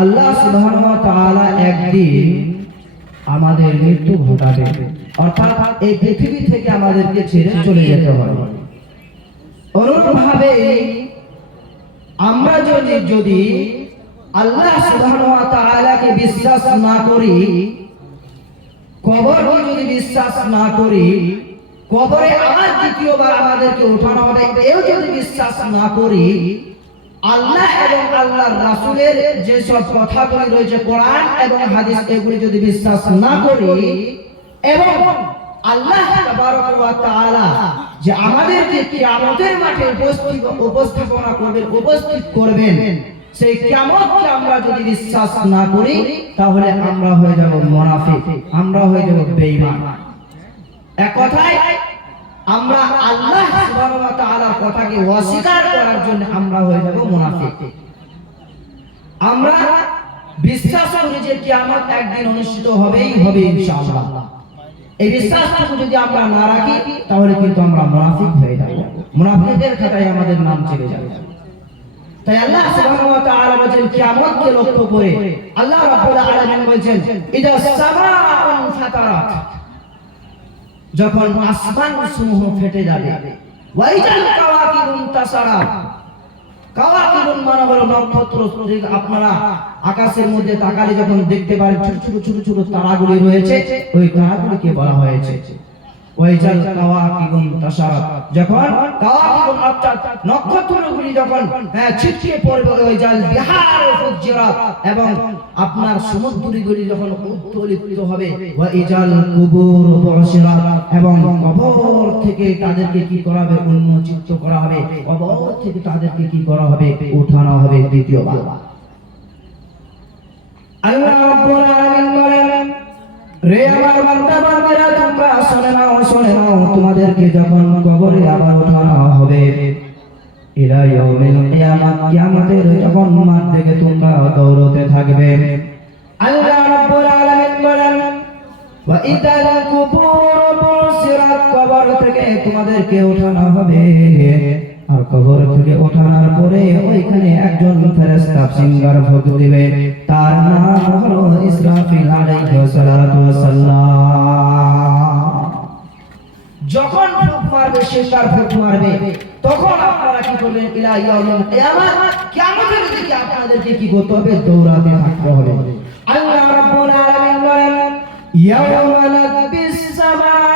আল্লাহ একদিন আমাদের মৃত্যু ঘটাবে। অর্থাৎ এই পৃথিবী থেকে আমাদেরকে ছেড়ে চলে যেতে হবে। অনুরূপ ভাবে আমরা যদি যদি আল্লাহ তাআলাকে বিশ্বাস না করি, কবরকে যদি বিশ্বাস না করি, কবরে আবার দ্বিতীয়বার আমাদেরকে উঠানো হবে। এও যদি বিশ্বাস না করি আল্লাহ এবং আল্লাহর রাসূলের যে সব কথাগুলি রয়েছে কোরআন এবং হাদিস, এগুলি যদি বিশ্বাস না করি এবং আল্লাহ তাবারক ওয়া তাআলা যে আমাদেরকে কিয়ামতের মাঠে উপস্থিত, উপস্থাপনা করবেন, উপস্থিত করবেন, সেই কিয়ামতকে আমরা যদি বিশ্বাস না করি, তাহলে আমরা হয়ে যাব মুনাফিক, আমরা হয়ে যাব বেঈমান। এক কথায় আমরা আল্লাহ তাআলার কথাকে অস্বীকার করার জন্য আমরা হয়ে যাব মুনাফিক। আমরা বিশ্বাস করি যে কিয়ামত একদিন অনুষ্ঠিত হবেই হবে ইনশাআল্লাহ। এই বিশ্বাসটুকু যদি আমরা না রাখি, তাহলে কিন্তু আমরা মুনাফিক হয়ে যাব। মুনাফিকদের খাতায় আমাদের নাম চলে যাবে। তাই আল্লাহ সুবহানাহু ওয়া তাআলা বলেন কিয়ামতকে লক্ষ্য করে আল্লাহ রাব্বুল আলামিন বলেন ইদা সামাউন ফাতারাত। যখন আসমান সমূহ ফেটে যাবে। ওয়াইজাল কাওয়াকিবুন তাসারাত কাওয়াকিবুন মানে হলো নক্ষত্র আপনারা আকাশের মধ্যে তাকালে যখন দেখতে পারেন ছোট ছোট ছোট ছোট তারাগুলি রয়েছে, ওই তারাগুলিকে বলা হয়েছে। ওয়াইজাল কাওয়াকিবুন যখন কাওয়াকিবুন নক্ষত্রগুলি যখন পড়বে ওয়াইজাল বিহার এবং আপনার সমুদ্রগুলি যখন উত্তোলিত হবে, ওয়াইজাল কুবুর এবং কবর থেকে তাদেরকে কি করা হবে? উন্মোচিত করা হবে। কবর থেকে তাদেরকে কি করা হবে? উঠানো হবে দ্বিতীয়বার। আল্লাহ রাব্বুল আলামিন বলেন রে আমার বান্দা বান্দারা, তোমরা শুনে নাও শুনে নাও, তোমাদেরকে যখন কবরে আবার ওঠানো হবে ইলা ইয়াউমিল কিয়ামাত, কিয়ামতের যখন মাঠ থেকে তোমরা দৌড়তে থাকবে। আল্লাহ রাব্বুল আলামিন বলেন, ওয়া ইদাল কুবুর বুসিরাত কবর থেকে তোমাদেরকে ওঠানো হবে। আর কবর থেকে ওঠানোর পরে ওইখানে একজন ফেরেশতা সিঙ্গার ভোগ দিবে। তার নাম হলো ইসরাফিল আলাইহিস সালাতু ওয়াসাল্লাম যখন ফুক মারবে সিঙ্গার ফুক মারবে। তখন আপনারা কি করবেন? ইলা ইয়াউমিল কিয়ামাত। কিয়ামতের দিকে আপনাদেরকে কি করতে হবে? দৌড়াতে থাকতে হবে। আল্লাহ রাব্বুল আলামিন বলেন, ইয়াউমা সামাআ কাত্তাইস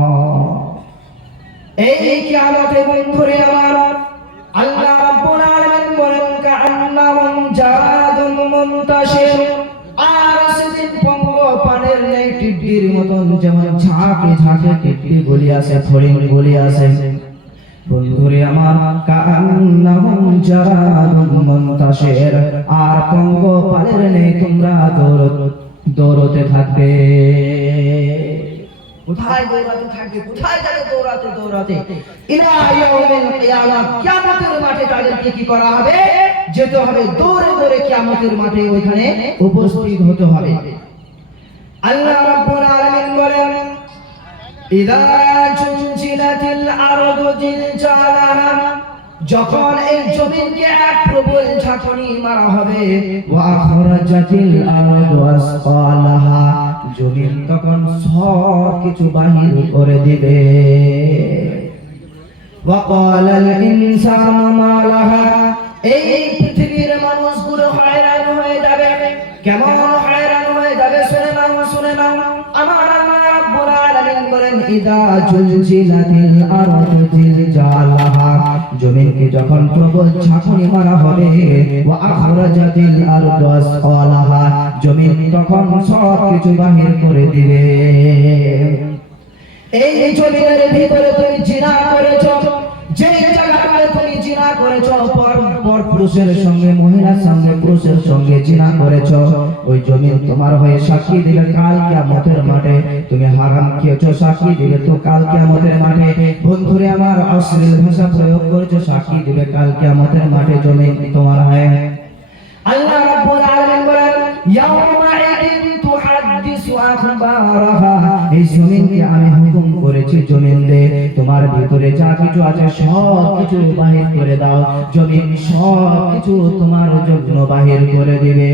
এই কিয়ামতে বন্ধুরে আমার, আল্লাহ রাব্বুল আলামিন বলেন কাআন্নাহুম জারাদুন মুনতাশির। আর সেদিন পঙ্গপালের নেই টিড্ডির মতন যেমন ঝাঁকে ঝাঁকে টিড্ডি গলি আছে, ফড়িং গলি আছে। বন্ধুরে আমার কাআন্নাহুম জারাদুন মুনতাশির। আর পঙ্গপালের নেই তোমরা দৌড়, দৌড়তে থাকবে। কোথায় দৌড়াতে থাকবে? কোথায় যাবে দৌড়াতে দৌড়াতে? ইলা ইয়াউমিল কিয়ামাত। কিয়ামতের মাঠে তাদেরকে কি করা হবে? যেতে হবে দৌড়ে দৌড়ে কিয়ামতের মাঠে ওইখানে উপস্থিত হতে হবে। আল্লাহ রাব্বুল আলামিন বলেন, ইদা জিলজালাহা যখন এই জমিনকে এক প্রবল ঝাঁকুনি মারা হবে, ওয়া আসফালাহা জমিন তখন সব কিছু বাহির করে দিবে وقال الإنسان ما لها এই পৃথিবীর মানুষগুলো হয়রান হয়ে যাবে কেমন হয়রান হয়ে যাবে শুনে নাও শুনে নাও আমার আল্লাহ রাব্বুল আলামিন বলেন ইদা জুলজিলাতিল আরদু জিলজালাহা জমিনকে যখন প্রবল ঝাঁকুনি মারা হবে ওয়া আখরাজাতিল আরদু আসফালাহা জমিন তখন সব কিছু বাহির করে দিবে এই জমিনের ভিতরে তুমি জিনা করেছ যে জায়গায় তুমি জিনা করেছ, পর পর পুরুষের সঙ্গে, মহিলার সঙ্গে, পুরুষের সঙ্গে জিনা করেছ। ওই জমিন তোমার হয়ে সাক্ষী দিলে কাল কিয়ামতের মাঠে। তুমি হারাম খেয়েছো, সাক্ষী দিলে তো কাল কিয়ামতের মাঠে। বন্ধুরে, আমার অশ্লীল ভাষা প্রয়োগ করেছ, সাক্ষী দিবে কাল কিয়ামতের মাঠে জমিন তোমার হয়। আল্লাহ রাব্বুল আলামিন বলেন ইয়াউমাইদিন তুহাদ্দিসু আখবারাহা তোমার ভিতরে যা কিছু আছে সব কিছু বাহির করে দাও। জমিন সব কিছু তোমার জন্য বাহির করে দিবে।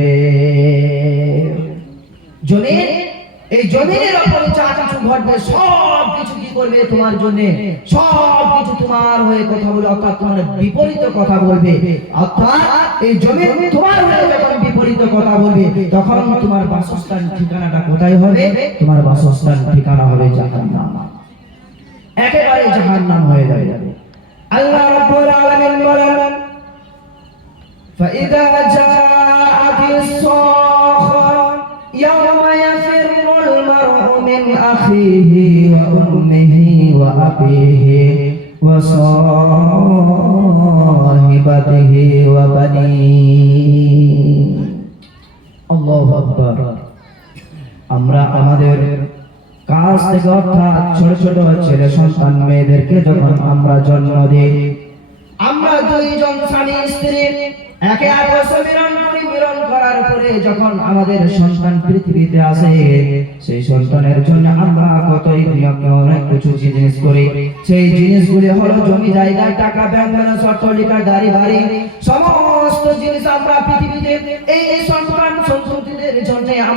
এই জমিনের উপরে যা কিছু ঘটবে সব কিছু কি করবে তোমার জন্য? সব কিছু তোমার হয়ে কথা বলবে, অর্থাৎ তোমার বিপরীত কথা বলবে। অর্থাৎ এই জমিন তোমার হয়ে যখন বিপরীত কথা বলবে তখন তোমার বাসস্থান ঠিকানাটা কোথায় হবে তোমার বাসস্থান ঠিকানা হবে জাহান্নাম একেবারে জাহান্নাম হয়ে যাবে আল্লাহ রাব্বুল আলামিন বলেন فإذا جاءت الصاخة يوم يفر المرء من أخيه وأمه وأبيه وصاحبته وبنيه আকবর আমরা আমাদের কাজ থেকে অর্থাৎ ছোট ছোট ছেলে সন্তান মেয়েদেরকে যখন আমরা জন্ম দিই, আমরা দুইজন স্বামী স্ত্রী একে অপর মিলন করি করার পরে যখন আমাদের সন্তান পৃথিবীতে আসে, সেই সন্তানের জন্য আমরা কতই নিয়মে অনেক কিছু জিনিস করি। সেই জিনিসগুলি হলো জমি, জায়গা, টাকা, ব্যাংক ব্যালেন্স অট্টলিকা গাড়ি বাড়ি, সমস্ত জিনিস আমরা পৃথিবীতে এই সন্তান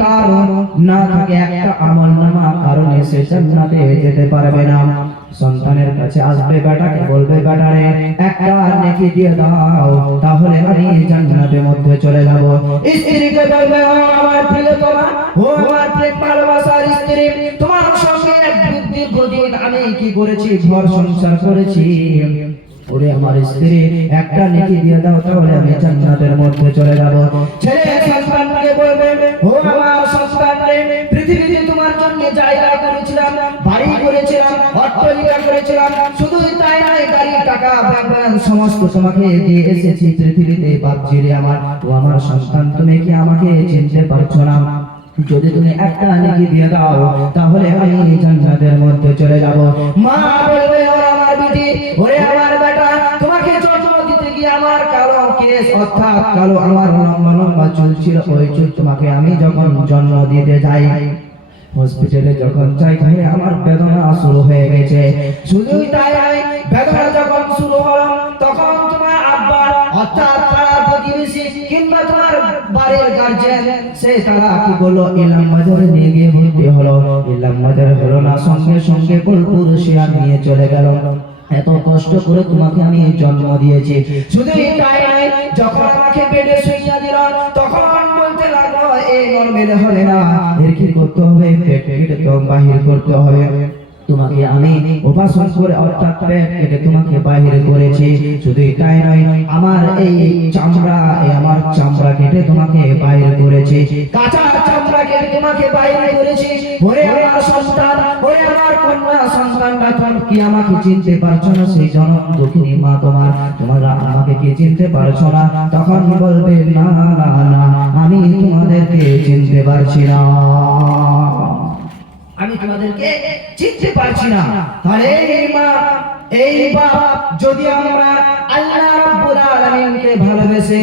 তার না থাকে একটা আমল নামা কারণে সে জান্নাতে যেতে পারবে না। সন্তানের কাছে আসবে বেটাকে, বলবে, বেটারে, একটা নেকি দিয়ে দাও, তাহলে আমি জান্নাতের মধ্যে চলে যাব। স্ত্রীকে বলবে আমার প্রিয়তমা ও আমার ভালোবাসার স্ত্রী, তোমার সঙ্গে আমি কি করেছি? ঘর সংসার করেছি। ওরে আমার স্ত্রী, একটা নেকি দিয়ে দাও, তাহলে আমি জান্নাতের মধ্যে চলে যাব। ছেলে সন্তানকে সমস্ত তোমাকে দিয়ে এসেছি পৃথিবীতে বাপজি রে আমার ও আমার সন্তান তুমি কি আমাকে চিনতে পারছ না যদি তুমি একটা নেকি দিয়ে দাও তাহলে আমি জান্নাতের মধ্যে চলে যাব মা বলবে আমার বিটি ওরে আমার বেটা তোমাকে জন্ম দিতে গিয়ে আমার কালো অর্থাৎ কালো আমার লম্বা লম্বা চুল ছিল, ওই চুল তোমাকে আমি যখন জন্ম দিতে যাই হসপিটালে যখন যাই আমার বেদনা শুরু হয়ে গেছে। তাই বেদনা যখন শুরু তখন তোমার অর্থাৎ পাড়ার প্রতিবেশী কিংবা তোমার বাড়ির গার্জেন সে তারা কি বলল, ইলাম বাজারে নিয়ে গিয়ে ভর্তি হলো। ইলাম বাজারে হলো না, সঙ্গে সঙ্গে কোলপুর নিয়ে চলে গেল। এত কষ্ট করে তোমাকে আমি জন্ম দিয়েছি। শুধু তাই নয় যখন আমাকে বেডে শুইয়া দিল, তখন বলতে লাগল এই নর্মেল হলে না এর কি করতে হবে, পেট বাহির করতে হবে। তোমাকে আমি উপাসনা করে, অর্থাৎ পেট কেটে তোমাকে বাহির করেছি। শুধু তাই নয়, আমার এই চামড়া আমার চামড়া কেটে তোমাকে বাহির করেছি। কাঁচা চামড়া কেটে তোমাকে করেছি। আমার সন্তান আমার কন্যা কি আমাকে চিনতে পারছ না? সেই জনম দুঃখিনী মা তোমার। তোমরা আমাকে কি চিনতে পারছ না? তখন বলবে, না না না, আমি তোমাদেরকে চিনতে পারছি না। আমি তোমাদেরকে চিনতে পারছি না। আরে মা এই বাপ যদি আমরা আল্লাহ আলামিনকে ভালোবেসে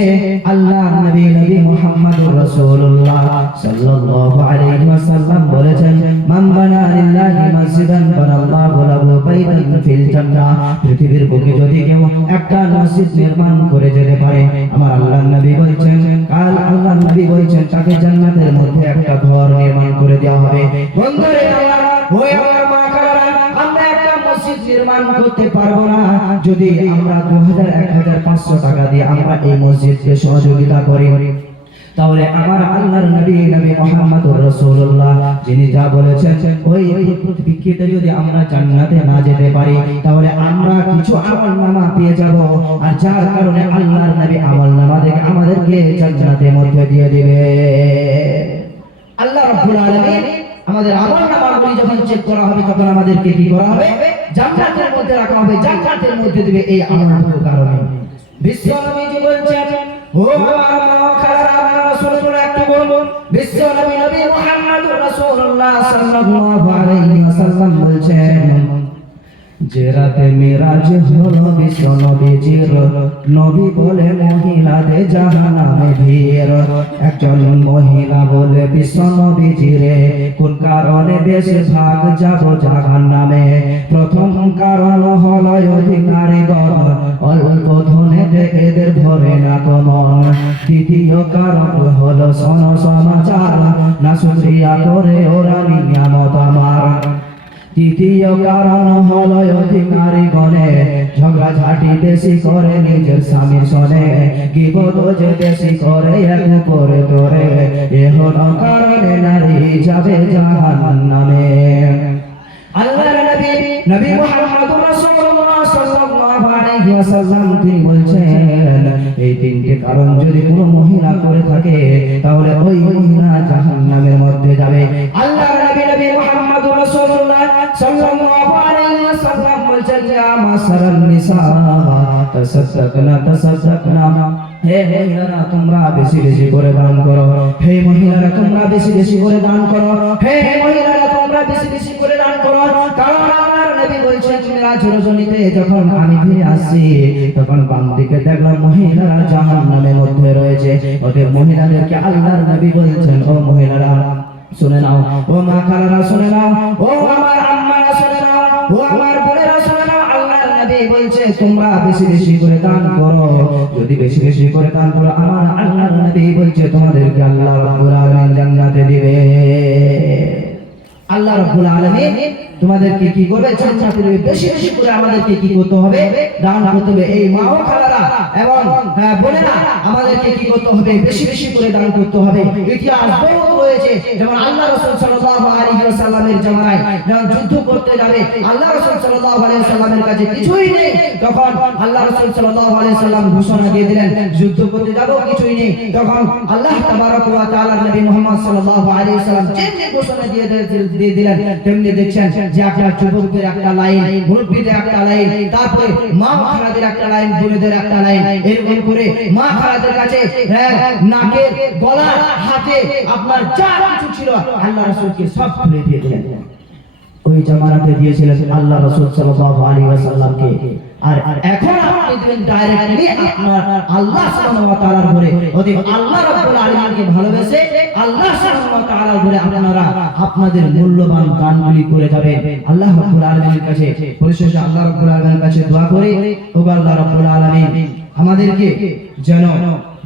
আল্লাহ নবী নবী মুহাম্মদুর রাসূলুল্লাহ সাল্লাল্লাহু আলাইহি ওয়াসাল্লাম বলেছেন, মান বানা লিল্লাহি মসজিদান বানাল্লাহু লাহু বাইতান ফিল জান্নাহ। পৃথিবীর বুকে যদি কেউ একটা মসজিদ নির্মাণ করে যেতে পারে, আমার আল্লাহ নবী বলেছেন, কাল আল্লাহ নবী বলেছেন, তাকে জান্নাতের মধ্যে একটা ঘর নির্মাণ করে দেওয়া হবে। বন্ধুরে ওই আমার তাহলে আমার আল্লাহর নবী নবী মুহাম্মদুর রাসূলুল্লাহ, যিনি যা বলেছেন, ওই পৃথিবীতে যদি আমরা জান্নাতে না যেতে পারি, তাহলে আমরা কিছু আমলনামা পেয়ে যাব। আর যার কারণে আল্লাহর নবী আমলনামা দেখে আমাদেরকে জান্নাতের মধ্যে দিয়ে দিবে। আল্লাহ রাব্বুল আলামিন আমাদের আমল নামাগুলি যখন চেক করা হবে, তখন আমাদেরকে কি করা হবে? জান্নাতের মধ্যে রাখা হবে, জান্নাতের মধ্যে দিবে এই আমলগুলোর কারণে। বিশ্বনবীজি বলছেন, ও আমার মা খালারা শুনে শুনে একটু বলুন। বিশ্বনবী নবী মুহাম্মদুর রাসূলুল্লাহ সাল্লাল্লাহু আলাইহি ওয়াসাল্লাম বলছেন যে রাতে মিরাজ হলো বিশ্ব নবীজির, নবী বলে মহিলাদের জাহান্নামে ভিড়। একজন মহিলা বলে বিশ্ব নবীজিরে, কোন কারণে বেশি ভাগ যাব জাহান্নামে? প্রথম কারণ হলো অধিকারীগণ অল্প ধনে এদের ভরে না কমন। দ্বিতীয় কারণ হলো সন সমাচার, না শুক্রিয়া করে ওরা নিয়ামত আমার। তৃতীয় কারণ হল অধিকারী গণে ঝগড়াঝাটি বেশি করে নিজের স্বামীর সনে গিবত যে বেশি করে এক করে তোরে, এ হল কারণে নারী যাবে জাহান নামে আল্লাহ নবী নবী আলাইহি ওয়াসাল্লাম তোমরা বেশি বেশি করে দান করো। হে মহিলারা, তোমরা বেশি বেশি করে দান করো। হে মহিলারা, তোমরা বেশি বেশি করে দান করো। কারণ নবী রজনীতে যখন আমি ফিরে আসছি, তখন বাম দিকে দেখলাম মহিলারা জাহান্নামের মধ্যে রয়েছে। ওদের মহিলাদেরকে আল্লাহর নবী বলছেন, ও মহিলারা, শুনে নাও। ও মা খালারা, শুনে নাও। ও আমার আম্মারা, শুনে নাও। ও আমার বোনেরা, শুনে নাও। আল্লাহর নবী বলছে, তোমরা বেশি বেশি করে দান করো। যদি বেশি বেশি করে দান করো, আমার আল্লাহর নবী বলছে, তোমাদেরকে আল্লাহ রাব্বুল আলামিন জান্নাতে দিবে। আল্লাহ রাব্বুল আলামিন তোমাদেরকে কি করবে? ছাত্রছাত্রী বেশি বেশি করে আমাদেরকে কি করতে হবে? দান করতে হবে। এই মা ও খালারা এবং হ্যাঁ, বোনেরা আমাদেরকে কি করতে হবে? বেশি বেশি করে দান করতে হবে। ইতিহাস বহুত রয়েছে যেমন আল্লাহ রাসূল সাল্লাল্লাহু আলাইহি ওয়াসাল্লামের জামানায় যখন যুদ্ধ করতে যাবে আল্লাহ রাসূল সাল্লাল্লাহু আলাইহি ওয়াসাল্লামের কাছে কিছুই নেই। তখন আল্লাহ রাসূল সাল্লাল্লাহু আলাইহি ওয়াসাল্লাম ঘোষণা দিয়ে দিলেন যুদ্ধ করতে যাব কিছুই নেই। তখন আল্লাহ নবী ওয়াসাল্লাম যেমনি ঘোষণা দিয়ে দিয়ে- দিলেন তেমনি দেখছেন যে একটা যুবকদের একটা লাইন মুরব্বীদের একটা লাইন তারপরে মা একটা লাইন একটা লাইন এরকম করে মা কাছে হ্যাঁ, নাকের গলা হাতে আপনার যা কিছু ছিল, আল্লাহ রাসূলকে সব খুলে দিয়ে দিলেন। ওই জামানাতে দিয়েছিলেন আল্লাহ রাসূল সাল্লাল্লাহু আলাইহি ওয়াসাল্লামকে। আর এখন আপনি দিবেন ডাইরেক্টলি আপনার আল্লাহ সুবহানাহু ওয়া তাআলার ঘরে আল্লাহ রাব্বুল আলামিনকে ভালোবেসে আল্লাহ সুবহানাহু ওয়া তাআলার ঘরে আপনারা আপনাদের মূল্যবান দানগুলি করে যাবেন। আল্লাহ রাব্বুল আলামিনের কাছে পরিশেষে আল্লাহ রাব্বুল আলামিনের কাছে দোয়া করি। ও আল্লাহ রাব্বুল আলামিন, আমাদেরকে যেন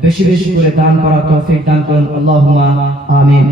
বেশি বেশি করে দান করা তৌফিক দান করুন। আল্লাহুম্মা আমিন।